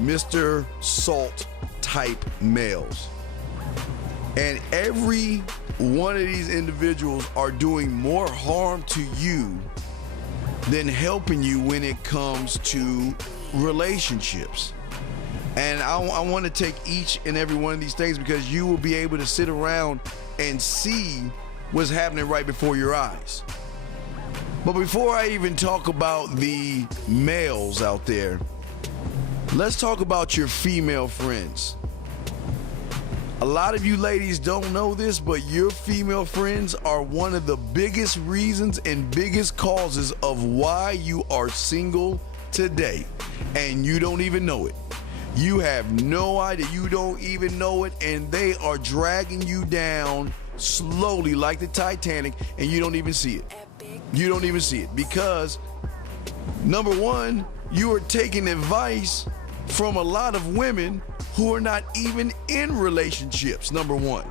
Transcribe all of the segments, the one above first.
Mr. Salt type males. And every one of these individuals are doing more harm to you than helping you when it comes to relationships. And I want to take each and every one of these things because you will be able to sit around and see what's happening right before your eyes. But before I even talk about the males out there, let's talk about your female friends. A lot of you ladies don't know this, but your female friends are one of the biggest reasons and biggest causes of why you are single today. And you don't even know it. You have no idea. You don't even know it. And they are dragging you down slowly like the Titanic, and you don't even see it. You don't even see it because, number one, you are taking advice from a lot of women who are not even in relationships, number one.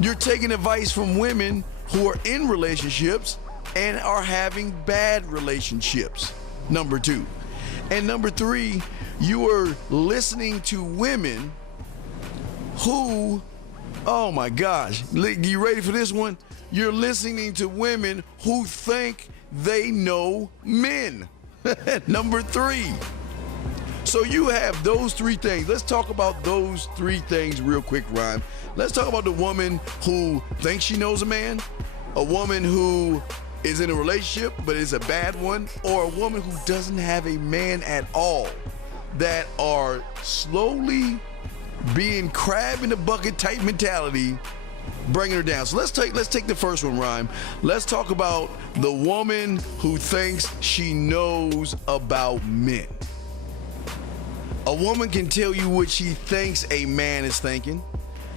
You're taking advice from women who are in relationships and are having bad relationships, number two. And number three, you are listening to women who, oh my gosh, you ready for this one? You're listening to women who think they know men, number three. So you have those three things. Let's talk about those three things real quick, Rhyme. Let's talk about the woman who thinks she knows a man, a woman who is in a relationship but is a bad one, or a woman who doesn't have a man at all, that are slowly being crab in the bucket type mentality, bringing her down. So let's take the first one, Rhyme. Let's talk about the woman who thinks she knows about men. A woman can tell you what she thinks a man is thinking.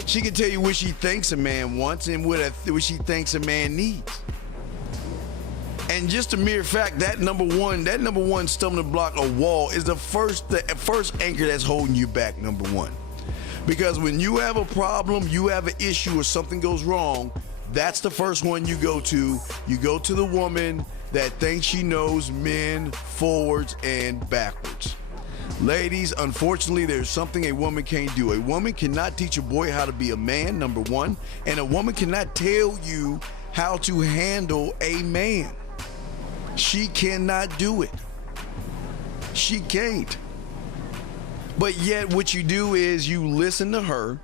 She can tell you what she thinks a man wants and what she thinks a man needs. And just a mere fact, that number one stumbling block or wall is the first anchor that's holding you back, number one. Because when you have a problem, you have an issue, or something goes wrong, that's the first one you go to. You go to the woman that thinks she knows men forwards and backwards. Ladies, unfortunately, there's something a woman can't do. A woman cannot teach a boy how to be a man, number one, and a woman cannot tell you how to handle a man. She cannot do it. She can't. But yet what you do is you listen to her,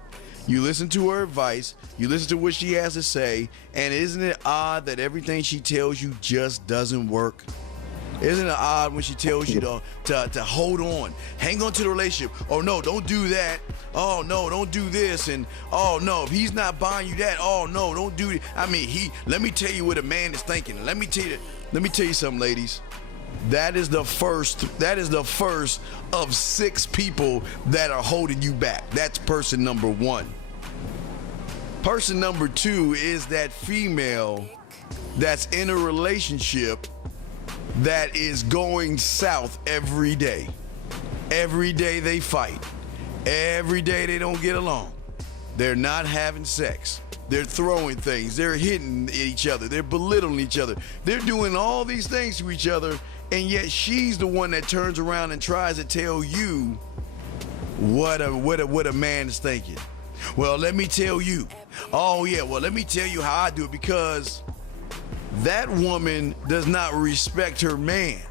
you listen to her advice, you listen to what she has to say, and isn't it odd that everything she tells you just doesn't work? Isn't it odd when she tells you to hold on, hang on to the relationship? Oh no, don't do that. Oh no, don't do this. And oh no, if he's not buying you that, oh no, don't do it. I mean, let me tell you what a man is thinking. Let me tell you something, ladies. That is the first of 6 people that are holding you back. That's person number one. Person number 2 is that female that's in a relationship that is going south every day. Every day they fight. Every day they don't get along. They're not having sex. They're throwing things. They're hitting each other. They're belittling each other. They're doing all these things to each other, and yet she's the one that turns around and tries to tell you what a man is thinking. Well, let me tell you. Oh yeah, well, let me tell you how I do it, because that woman does not respect her man.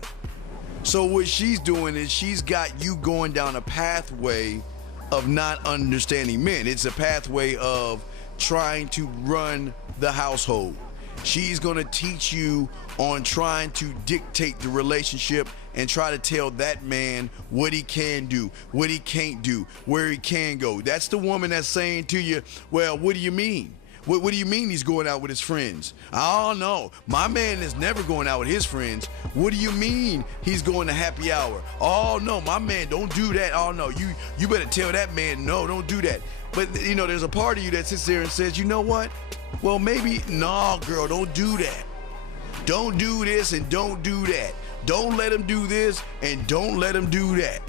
So what she's doing is she's got you going down a pathway of not understanding men. It's a pathway of trying to run the household. She's gonna teach you on trying to dictate the relationship and try to tell that man what he can do, what he can't do, where he can go. That's the woman that's saying to you, well, what do you mean? What do you mean he's going out with his friends? Oh no, my man is never going out with his friends. What do you mean he's going to happy hour? Oh no, my man, don't do that. Oh no, you better tell that man, no, don't do that. But you know, there's a part of you that sits there and says, you know what? Well, maybe, no, girl, don't do that. Don't do this and don't do that. Don't let him do this and don't let him do that.